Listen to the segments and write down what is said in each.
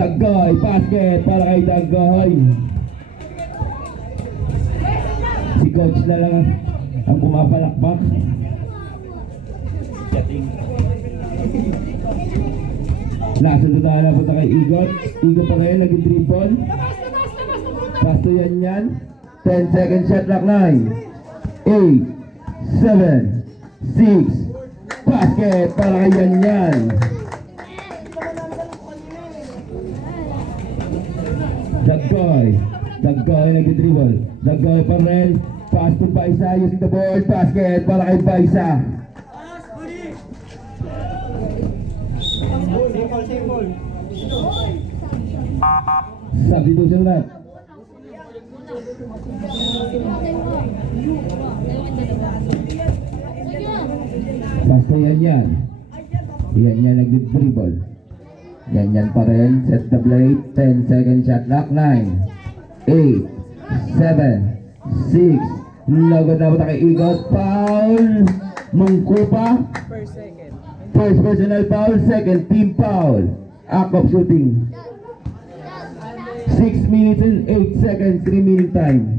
Dagoy, basket para kay Dagoy. Si coach na lang ang pumapalakpak. Nasunod na punta kay Igot. Igot pa rin, nag-dribble. Pasto yan. 10 second shot clock. 9, 8, 7, 6. Basket para kay yan. Dagoy nag-dribble. Dagoy pa rin. Pass to Baisa using the ball. Basket para kay Baisa. Substitution na. Basta yan. Yan nag-dribble. Yan pa rin. Set the blade. 10 second shot clock. 9, 8, 7, 6. Lagod na punta kay Igot. Foul. Mungkupa. First personal foul. Second team foul. Act of shooting. 6 minutes and 8 seconds remaining time.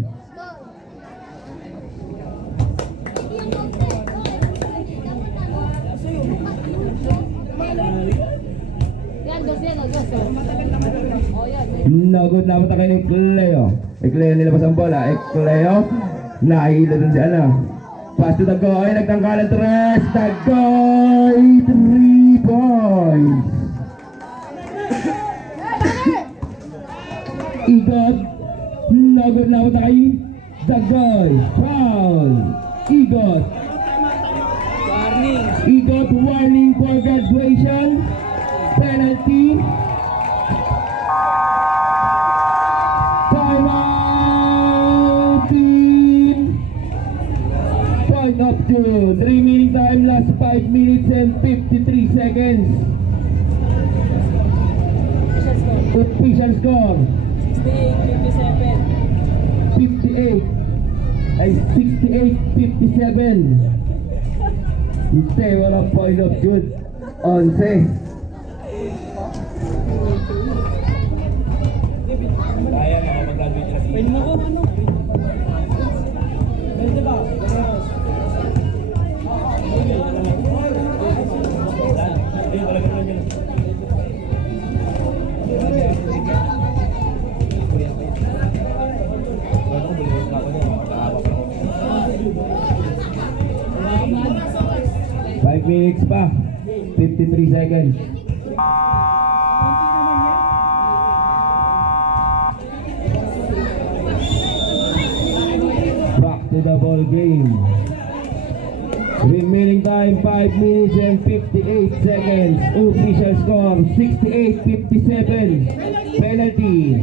Nagod na punta kay Ecleo. Ecleo nilabas ang bola. Ecleo. Nakahila dun si ano. Pass to Dagoy. Nagtangkalan 3. Dagoy. 3 points. Igot. Nagod na punta kay Dagoy. Foul. Igot. Igot warning for graduation. Penalty. Timeout team. Point of 2. Remaining time last 5 minutes and 53 seconds. Official score 58 ay 68-57. Hindi wala point of good. 11. Kaya nakapag-graduate na siya. Pwede mo ko ano? Pwede ba? 5 minutes pa. 53 seconds. Back to the ball game. Remaining time 5 minutes and 58 seconds. Official score 68-57. Penalty.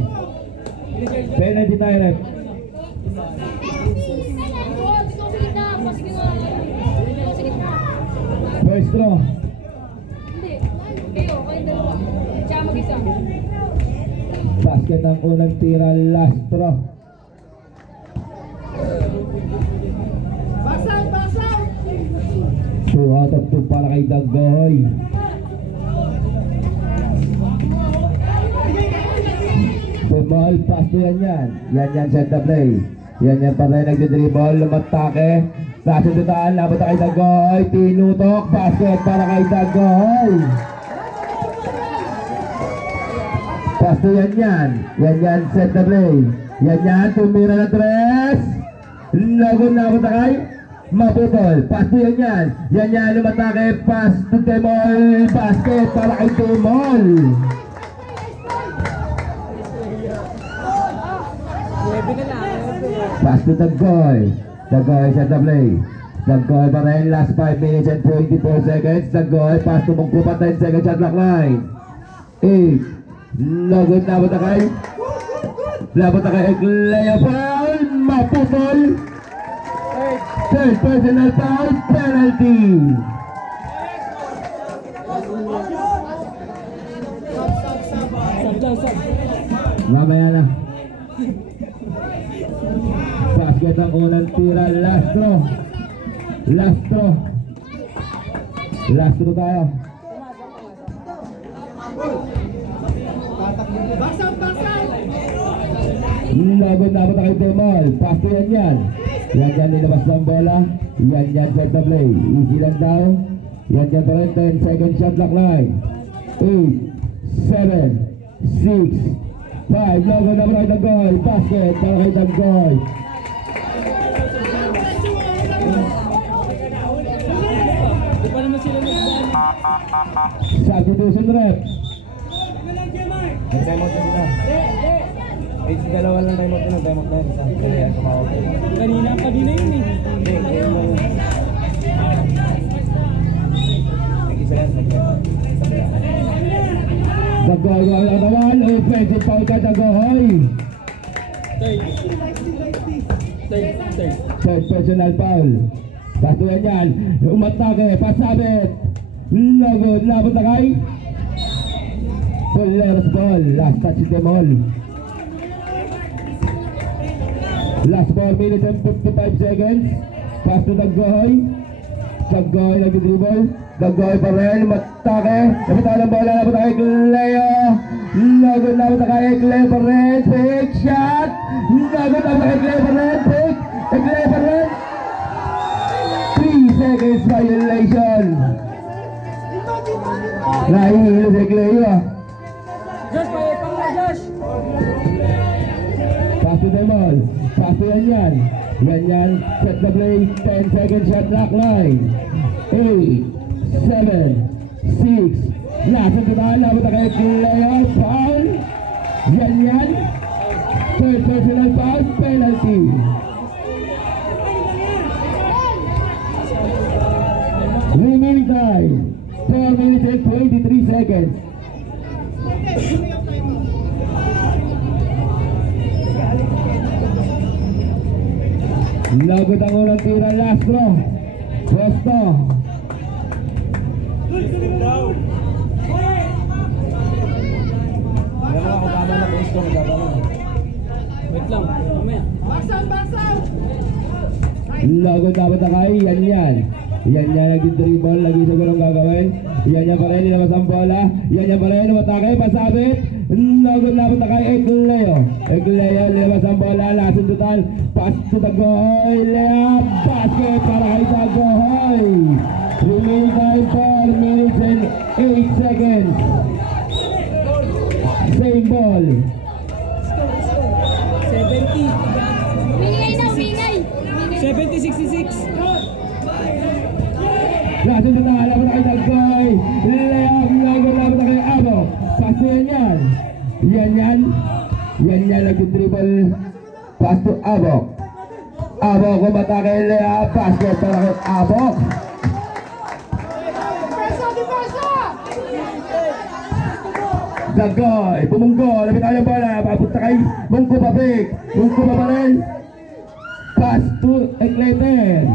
Penalty time. First throw. Basket ang unang tira, last throw. Basal! 2 out of 2 para kay Dagoy. Ball, pass to yan. Yan set the play. Yan pa rin nagdidribble, lumatake. Nasa dutaan, labot na kay Dagoy. Tinutok, basket para kay Dagoy. Pass to yan. Yan set the play. Yan, tumira na 3. Labot na kay Maputol. Pass to yan. Yan, lumatake. Pass to Temol. Basket para kay Temol. Pass to Dagoy. Dagoy set the play. Dagoy pa rin, last 5 minutes and 24 seconds. Dagoy, pass to Mungkupa, 10 seconds shot clock line. 8. Lagod na ba kay? Labot na kay Ecleo. Foul. Maputol. Third personal foul. Penalty. Mamaya na. Basket ang unang tira. Last throw. Last throw tayo. Laban na kay Demol. Pass to yan. Yan nilabas ng bola. Yan set the play. Easy lang daw. Yan pa rin. 10 second shot clock line. 8, 7, 6, 5. Laban na kay Dagoy. Basket para kay Dagoy. Substitution rep. Nag-time out na sila. Eh, si dalawa lang time out na. Time out na. Isa. Kaya kumawag. Kanina yun eh. Hindi, ngayon lang. Nag-isa lang. Nag-time out. Dagoy ang naman. Offensive foul ka Dagoy. Third personal foul. Patuan yan. Umatake. Pasabit. Lagod. Labot na kay Polaris ball. Last touch the ball. Last 4 minutes and 55 seconds. Pass to Dagoy. Dagoy nag-dribble. Dagoy pa rin. Matake. Napitaan ng bola. Labot na kay Cleo. Lagod. Labot na kay Cleo pa rin. Fake shot. Lagod. Labot na kay Cleo pa rin. Fake. Cleo pa rin. 3 seconds violation. Nahihilo si Cleo. Josh, pang Josh! Pass to the ball. Pass to yan. Yan. Set the play. 10 second shot clock line. 8, 7, 6. Nasa total. Labot na kay Cleo. Foul. Yan. Third personal foul. Penalty. Remaining time. 4 minutes and 23 seconds. Lagot ang unang tira, Lastro. Rosto. Alam mo ako tama na base ko. Wait lang, mamaya. Lagot dapat na kay yan. Yan nag-dribble, lagi sa gulong gagawin. Yan pa rin, nilabas ang bola. Yan pa rin, umatake, pasabit. Lagot dapat na kay Egleo. Nilabas ang bola, lason total. Pass to Dagoy, layup, basket para kay Dagoy. Remaining time 4 minutes and 8 seconds. Same ball. 70. Umingay na, umingay! 70-66. Lason total, labot na kay Dagoy. Layup, lagot na kay Abo. Pass to yan. Yan nag-dribble. Pass to Abo. Abo kumatake, layup, basket para kay Abo. Dagoy, bumunggo, lapit tayo ng bola, papunta kay Mungko Papik. Mungko pa rin. Pass to Ekleten.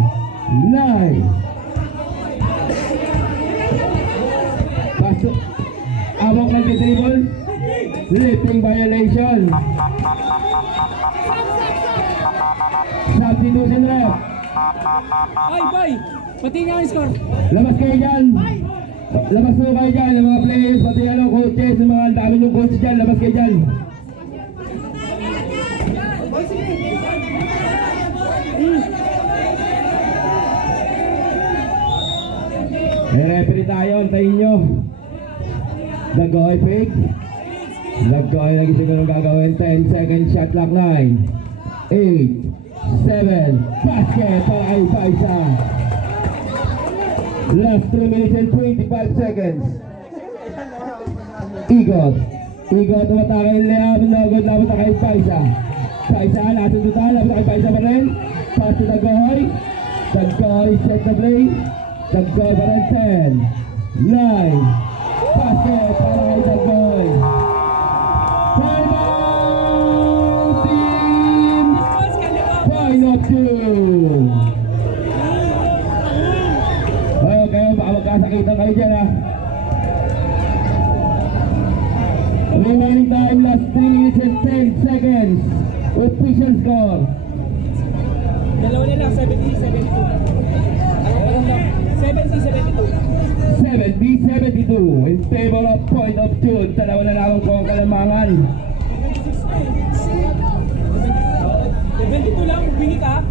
9. Pass to Abok nag-dribble. Slipping violation. Substitution ref. Ay! Pati nga ang score. Labas kayo dyan. Labas mo kayo dyan, yung mga players, pati coaches, yung mga dami yung coach dyan, labas kayo dyan. May referee tayo, antayin nyo. Dagoy pick. Dagoy, nagising nung gagawin. 10 second shot clock line. 8, 7, basket para kay Paisa. Last 3 minutes and 25 seconds. Igot, umatake yung layup. Lagod, labot na kay Paisa. Paisa, nasa total, labot na kay Paisa pa rin. Pass to Dagoy. Dagoy, set the play. Dagoy pa rin. 10, 9, basket para kay Dagoy. Time out, team! Point of 2. Kayo, baka magkasakitan kayo dyan, ha? Remaining time, last 3 minutes and 10 seconds. Official score. Dalawa nila, 70-72. Ano pa lang daw? 70-72 in favor of Point of Truth. Dalawa na lamang po ang kalamangan. 72 lang, bingi ka.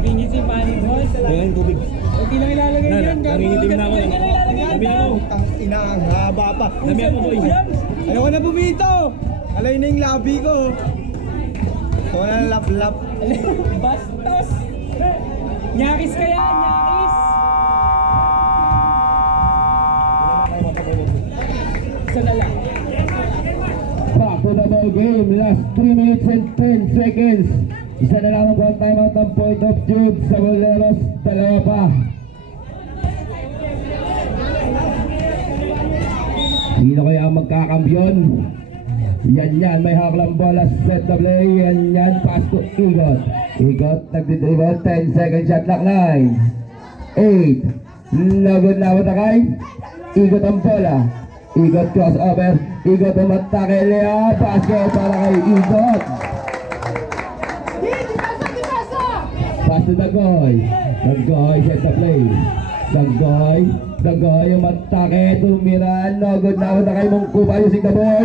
Bingi si Manny Boy. Tingnan tubig. Hindi lang ilalagay yan. Nangingitim na ako. Hindi lang ilalagay yan. Sabi ako. Ang ina, ang haba pa. Sabi ako boy. Ayoko na bumito. Alay na yung labi ko. Ito na lap-lap. Bastos. Nyakis ka yan, nyakis. Isa na lang. Back to the ball game. Last 3 minutes and 10 seconds. Isa na lamang po ang timeout ng Point of Truth sa Boleros. Dalawa pa. Sino kaya ang magkakambyon? Yan, may haklang bola, set the play, yan, pass to Igot. Igot, nagdidribble, 10 second shot, lock 9, 8, lagod na matakay, Igot ang bola, Igot crossover, Igot umatake, Lea, basket para kay Igot. Pass to Dagoy, Dagoy, set the play, Dagoy, umatake, tumira, lagod na matakay, Mungkupa using the ball.